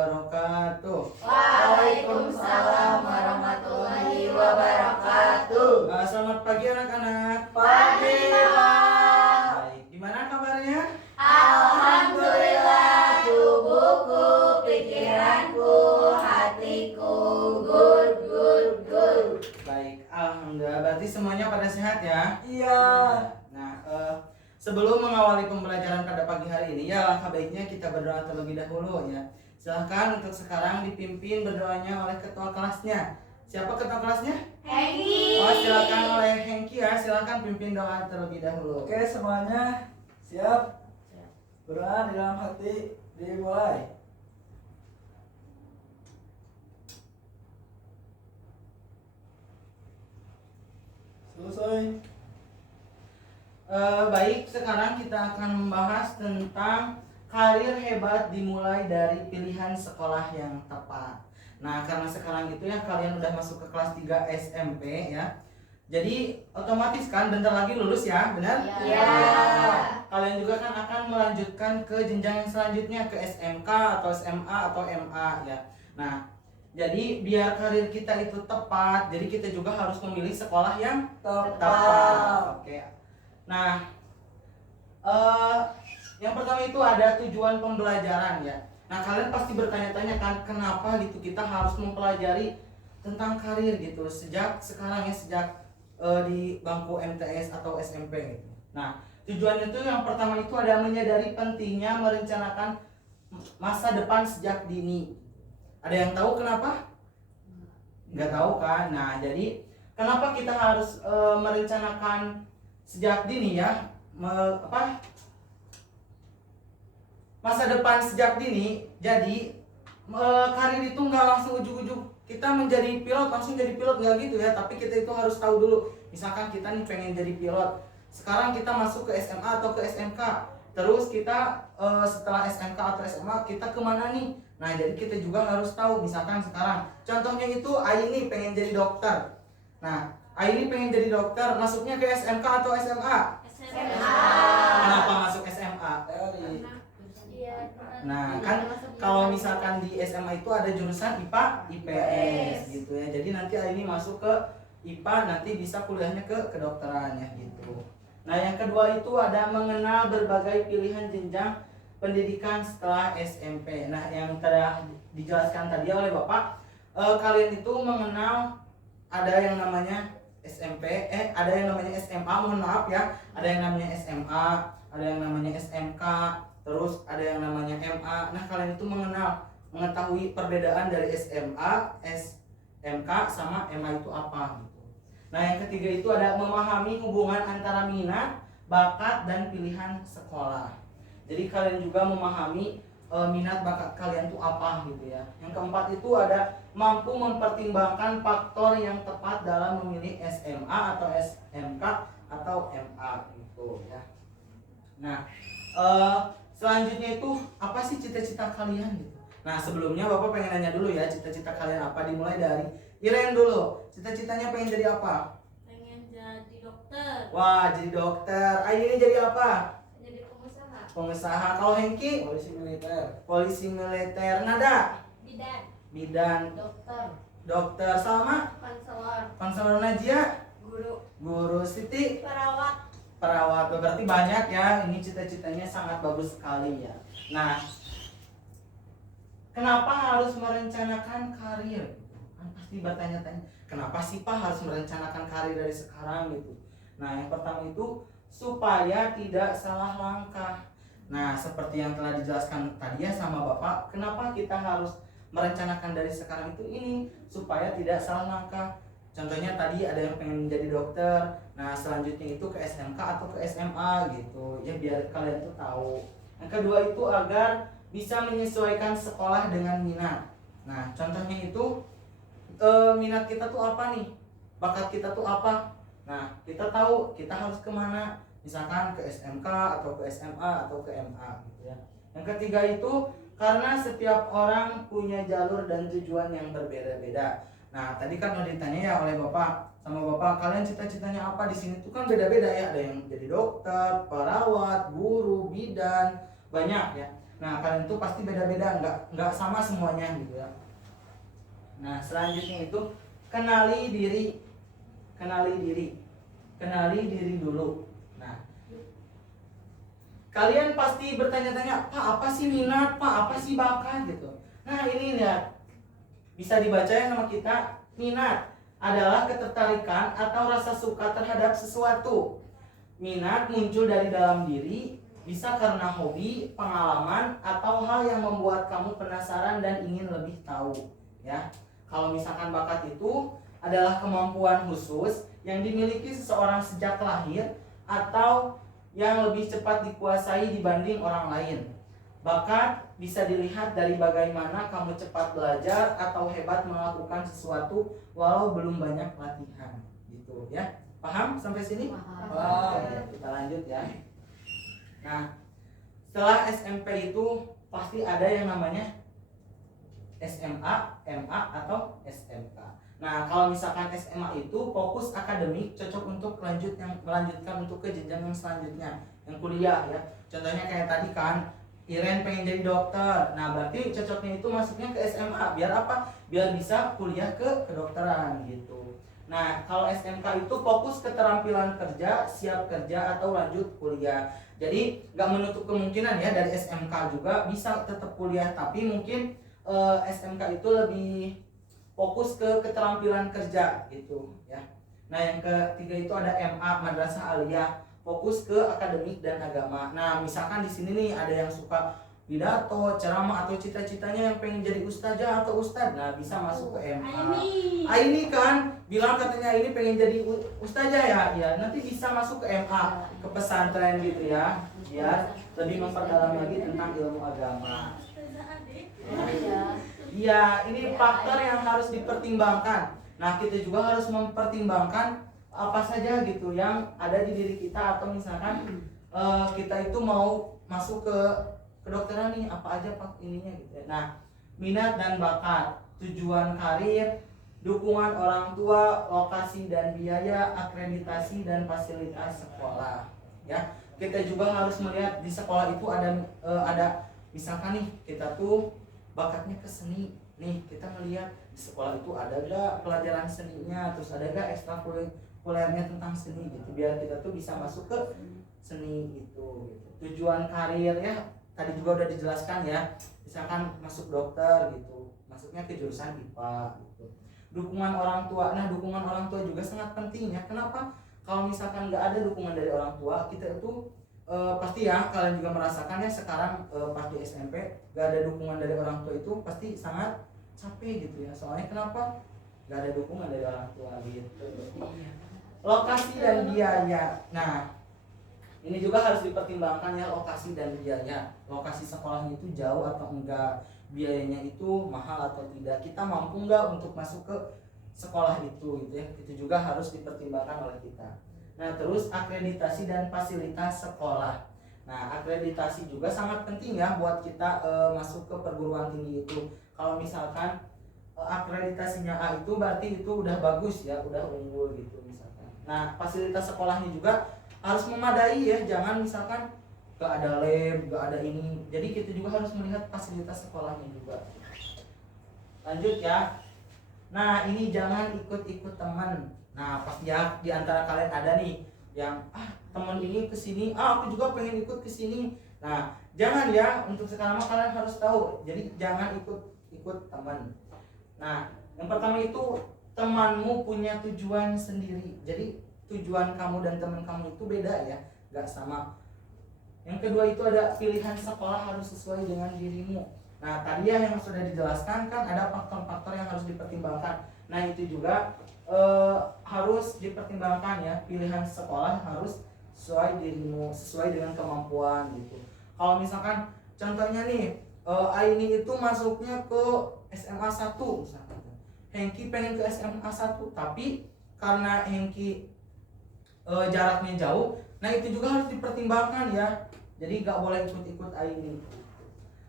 wabarakatuh. Waalaikumsalam warahmatullahi wabarakatuh. Selamat pagi anak-anak. Pagi, Pak. Baik, gimana kabarnya? Alhamdulillah, tubuhku, pikiranku, hatiku, good. Baik, alhamdulillah. Berarti semuanya pada sehat ya? Iya. Nah, sebelum mengawali pembelajaran pada pagi hari ini, ya langkah baiknya kita berdoa terlebih dahulu ya. Silahkan untuk sekarang dipimpin berdoanya oleh ketua kelasnya. Siapa ketua kelasnya? Hengki. Oh, silakan oleh Hengki ya. Silakan pimpin doa terlebih dahulu. Oke, semuanya siap? Berdoa di dalam hati, dimulai. Selesai. Baik, sekarang kita akan membahas tentang karir hebat dimulai dari pilihan sekolah yang tepat. Nah, karena sekarang itu ya kalian udah masuk ke kelas 3 SMP ya. Jadi otomatis kan bentar lagi lulus ya, benar? Iya. Kalian juga kan akan melanjutkan ke jenjang yang selanjutnya, ke SMK atau SMA atau MA ya. Nah, jadi biar karir kita itu tepat, jadi kita juga harus memilih sekolah yang tepat. Oke. Nah, yang pertama itu ada tujuan pembelajaran ya. Nah, kalian pasti bertanya-tanya kan kenapa gitu kita harus mempelajari tentang karir gitu sejak sekarang ya, sejak di bangku MTS atau SMP gitu. Nah, tujuannya itu yang pertama itu ada menyadari pentingnya merencanakan masa depan sejak dini. Ada yang tahu kenapa? Nggak tahu kan? Nah, jadi kenapa kita harus merencanakan sejak dini ya? Masa depan sejak dini. Jadi karir itu nggak langsung ujuk-ujuk kita menjadi pilot langsung jadi pilot, nggak gitu ya. Tapi kita itu harus tahu dulu. Misalkan kita nih pengen jadi pilot. Sekarang kita masuk ke SMA atau ke SMK. Terus kita setelah SMK atau SMA kita kemana nih? Nah, jadi kita juga harus tahu. Misalkan sekarang contohnya itu Aini pengen jadi dokter. Nah, Aini pengen jadi dokter, masuknya ke SMK atau SMA? SMA. Kenapa masuk SMA? Teori. Nah, kan kalau misalkan di SMA itu ada jurusan IPA, IPS gitu ya. Jadi nanti Aini masuk ke IPA, nanti bisa kuliahnya ke kedokteran ya gitu. Nah, yang kedua itu ada mengenal berbagai pilihan jenjang pendidikan setelah SMP. Nah, yang telah dijelaskan tadi oleh Bapak, kalian itu mengenal ada yang namanya SMP, ada yang namanya SMA, mohon maaf ya, ada yang namanya SMA, ada yang namanya SMK, terus ada yang namanya MA. Nah, kalian itu mengetahui perbedaan dari SMA, SMK sama MA itu apa gitu. Nah, yang ketiga itu ada memahami hubungan antara minat, bakat, dan pilihan sekolah. Jadi kalian juga memahami minat bakat kalian itu apa gitu ya. Yang keempat itu ada mampu mempertimbangkan faktor yang tepat dalam memilih SMA atau SMK atau MA gitu ya. Nah, selanjutnya itu apa sih cita-cita kalian gitu. Nah, sebelumnya Bapak pengen nanya dulu ya, cita-cita kalian apa, dimulai dari Iren dulu. Cita-citanya pengen jadi apa? Pengen jadi dokter. Wah, jadi dokter. Aini jadi apa? Jadi pengusaha. Pengusaha. Kalau Hengki? Polisi militer. Polisi militer. Nada? Bidan. Bidan. Dokter. Dokter. Salma? Konselor. Konselor. Najia? Guru. Guru. Siti? Perawat. Perawat. Berarti banyak ya. Ini cita-citanya sangat bagus sekali ya. Nah, kenapa harus merencanakan karir? Kan pasti bertanya-tanya, kenapa sih Pak harus merencanakan karir dari sekarang gitu? Nah, yang pertama itu supaya tidak salah langkah. Nah, seperti yang telah dijelaskan tadi ya sama Bapak, kenapa kita harus merencanakan dari sekarang itu ini supaya tidak salah langkah. Contohnya tadi ada yang pengen menjadi dokter. Nah, selanjutnya itu ke SMK atau ke SMA gitu. Ya biar kalian tuh tahu. Yang kedua itu agar bisa menyesuaikan sekolah dengan minat. Nah, contohnya itu minat kita tuh apa nih? Bakat kita tuh apa? Nah, kita tahu kita harus kemana. Misalkan ke SMK atau ke SMA atau ke MA gitu ya. Yang ketiga itu karena setiap orang punya jalur dan tujuan yang berbeda-beda. Nah, tadi kan udah ditanya ya oleh Bapak sama Bapak, kalian cita-citanya apa di sini tuh kan beda-beda ya. Ada yang jadi dokter, perawat, guru, bidan, banyak ya. Nah kalian tuh pasti beda-beda, nggak sama semuanya gitu ya. Nah selanjutnya itu kenali diri dulu. Nah kalian pasti bertanya-tanya, Pak apa sih minat, Pak apa sih bakat gitu. Nah ini lihat, bisa dibaca ya sama kita. Minat adalah ketertarikan atau rasa suka terhadap sesuatu. Minat muncul dari dalam diri, bisa karena hobi, pengalaman, atau hal yang membuat kamu penasaran dan ingin lebih tahu. Ya, kalau misalkan bakat itu adalah kemampuan khusus yang dimiliki seseorang sejak lahir atau yang lebih cepat dikuasai dibanding orang lain. Bakat bisa dilihat dari bagaimana kamu cepat belajar atau hebat melakukan sesuatu walau belum banyak latihan, gitu ya. Paham sampai sini? Paham. Oke, kita lanjut ya. Nah, setelah SMP itu pasti ada yang namanya SMA, MA atau SMK. Nah, kalau misalkan SMA itu fokus akademik, cocok untuk melanjutkan untuk ke jenjang yang selanjutnya, yang kuliah ya. Contohnya kayak tadi kan, Iren pengen jadi dokter. Nah, berarti cocoknya itu masuknya ke SMA. Biar apa? Biar bisa kuliah ke kedokteran gitu. Nah, kalau SMK itu fokus keterampilan kerja, siap kerja atau lanjut kuliah. Jadi nggak menutup kemungkinan ya dari SMK juga bisa tetap kuliah, tapi mungkin SMK itu lebih fokus ke keterampilan kerja gitu ya. Nah, yang ketiga itu ada MA, Madrasah Aliyah, fokus ke akademik dan agama. Nah, misalkan di sini nih ada yang suka pidato, ceramah atau cita-citanya yang pengen jadi ustazah atau ustadz. Nah, bisa masuk ke MA. Aini kan bilang katanya ini pengen jadi ustazah ya. Ya, nanti bisa masuk ke MA, ke pesantren gitu ya. Biar lebih memperdalam lagi tentang ilmu agama. Iya, ini faktor yang harus dipertimbangkan. Nah, kita juga harus mempertimbangkan apa saja gitu yang ada di diri kita, atau misalkan kita itu mau masuk ke kedokteran nih, apa aja pak ininya gitu ya. Nah, minat dan bakat, tujuan karir, dukungan orang tua, lokasi dan biaya, akreditasi dan fasilitas sekolah. Ya, kita juga harus melihat di sekolah itu ada misalkan nih kita tuh bakatnya ke seni nih, kita melihat di sekolah itu ada gak pelajaran seninya, terus ada gak ekstrakurikulernya tentang seni gitu, biar kita tuh bisa masuk ke seni gitu. Tujuan karir ya tadi juga udah dijelaskan ya, misalkan masuk dokter gitu, masuknya ke jurusan IPA gitu. Dukungan orang tua, nah dukungan orang tua juga sangat penting ya. Kenapa? Kalau misalkan nggak ada dukungan dari orang tua, kita itu pasti ya kalian juga merasakan ya sekarang pas di SMP gak ada dukungan dari orang tua itu pasti sangat capek gitu ya. Soalnya kenapa? Gak ada dukungan dari orang tua gitu. Lokasi dan biaya. Nah, ini juga harus dipertimbangkan ya, lokasi dan biaya. Lokasi sekolahnya itu jauh atau enggak, biayanya itu mahal atau tidak, kita mampu enggak untuk masuk ke sekolah itu gitu ya. Itu juga harus dipertimbangkan oleh kita. Nah, terus akreditasi dan fasilitas sekolah. Nah, akreditasi juga sangat penting ya buat kita masuk ke perguruan tinggi itu. Kalau misalkan akreditasinya A itu berarti itu udah bagus ya, udah unggul gitu misalkan. Nah, fasilitas sekolahnya juga harus memadai ya, jangan misalkan gak ada lab, gak ada ini. Jadi kita juga harus melihat fasilitas sekolahnya juga. Lanjut ya. Nah, ini jangan ikut-ikut teman. Nah, pasti ya di antara kalian ada nih yang teman ini kesini, aku juga pengen ikut kesini. Nah, jangan ya, untuk sekarang kalian harus tahu. Jadi jangan ikut teman. Nah, yang pertama itu temanmu punya tujuan sendiri. Jadi tujuan kamu dan teman kamu itu beda ya, nggak sama. Yang kedua itu ada pilihan sekolah harus sesuai dengan dirimu. Nah, tadi ya yang sudah dijelaskan kan ada faktor-faktor yang harus dipertimbangkan. Nah, itu juga harus dipertimbangkan ya, pilihan sekolah harus sesuai dirimu, sesuai dengan kemampuan gitu. Kalau misalkan contohnya nih, Aini itu masuknya ke SMA 1 misalkan. Hengki pengen ke SMA 1, tapi karena Hengki jaraknya jauh, nah itu juga harus dipertimbangkan ya. Jadi gak boleh ikut-ikut Aini.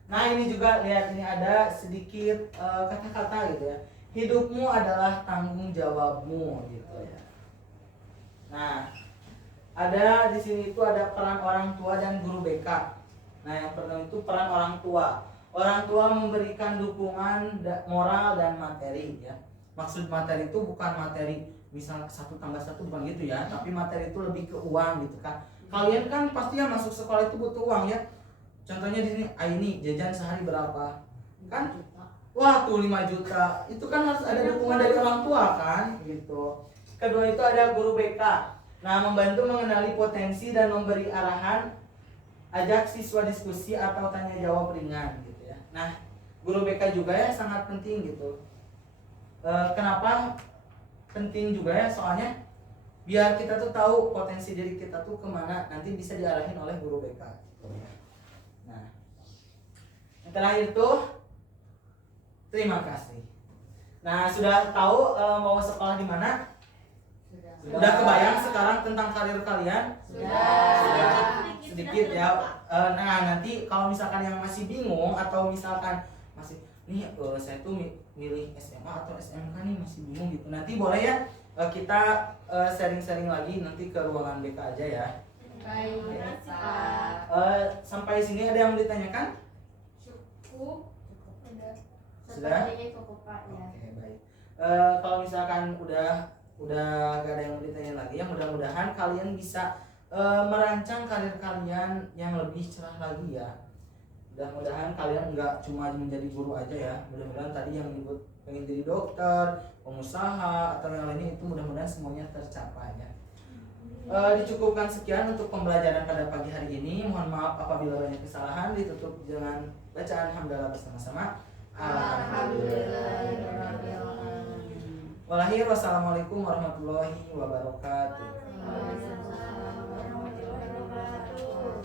Nah, ini juga lihat, ini ada sedikit kata-kata gitu ya. Hidupmu adalah tanggung jawabmu gitu ya. Nah, ada di sini itu ada peran orang tua dan guru BK. Nah, yang pertama itu peran orang tua. Orang tua memberikan dukungan moral dan materi ya. Maksud materi itu bukan materi misal 1+1 bukan gitu ya, tapi materi itu lebih ke uang gitu kan. Kalian kan pasti yang masuk sekolah itu butuh uang ya. Contohnya di sini, ini jajan sehari berapa? Kan? Wah, tuh 5 juta. Itu kan harus ada dukungan dari orang tua kan gitu. Kedua itu ada guru BK. Nah, membantu mengenali potensi dan memberi arahan, ajak siswa diskusi atau tanya jawab ringan gitu ya. Nah, guru BK juga ya sangat penting gitu. Kenapa penting juga ya? Soalnya biar kita tuh tahu potensi diri kita tuh kemana, nanti bisa diarahin oleh guru BK gitu ya. Nah, yang terakhir tuh terima kasih. Nah, sudah tahu mau sekolah di mana? Sudah kebayang sekarang tentang karir kalian? Sudah. Sedikit ya. Nah, nanti kalau misalkan yang masih bingung atau misalkan masih nih saya tuh milih SMA atau SMK nih masih bingung gitu. Nanti boleh ya kita sharing-sharing lagi nanti ke ruangan BK aja ya. Baik, Pak. Sampai sini ada yang mau ditanyakan? Cukup. Sudah? Sepertinya cukup, Pak ya. Oke, baik. Kalau misalkan udah gak ada yang mau ditanya lagi ya, mudah-mudahan kalian bisa merancang karir kalian yang lebih cerah lagi ya. Mudah-mudahan kalian nggak cuma menjadi guru aja ya. Mudah-mudahan tadi yang nyebut pengen jadi dokter, pengusaha atau yang lainnya itu mudah-mudahan semuanya tercapai ya. Dicukupkan sekian untuk pembelajaran pada pagi hari ini. Mohon maaf apabila banyak kesalahan. Ditutup dengan bacaan hamdalah bersama-sama. Alhamdulillahirrahmanirrahim. Walahir, wassalamualaikum warahmatullahi wabarakatuh. Waalaikumsalam warahmatullahi wabarakatuh.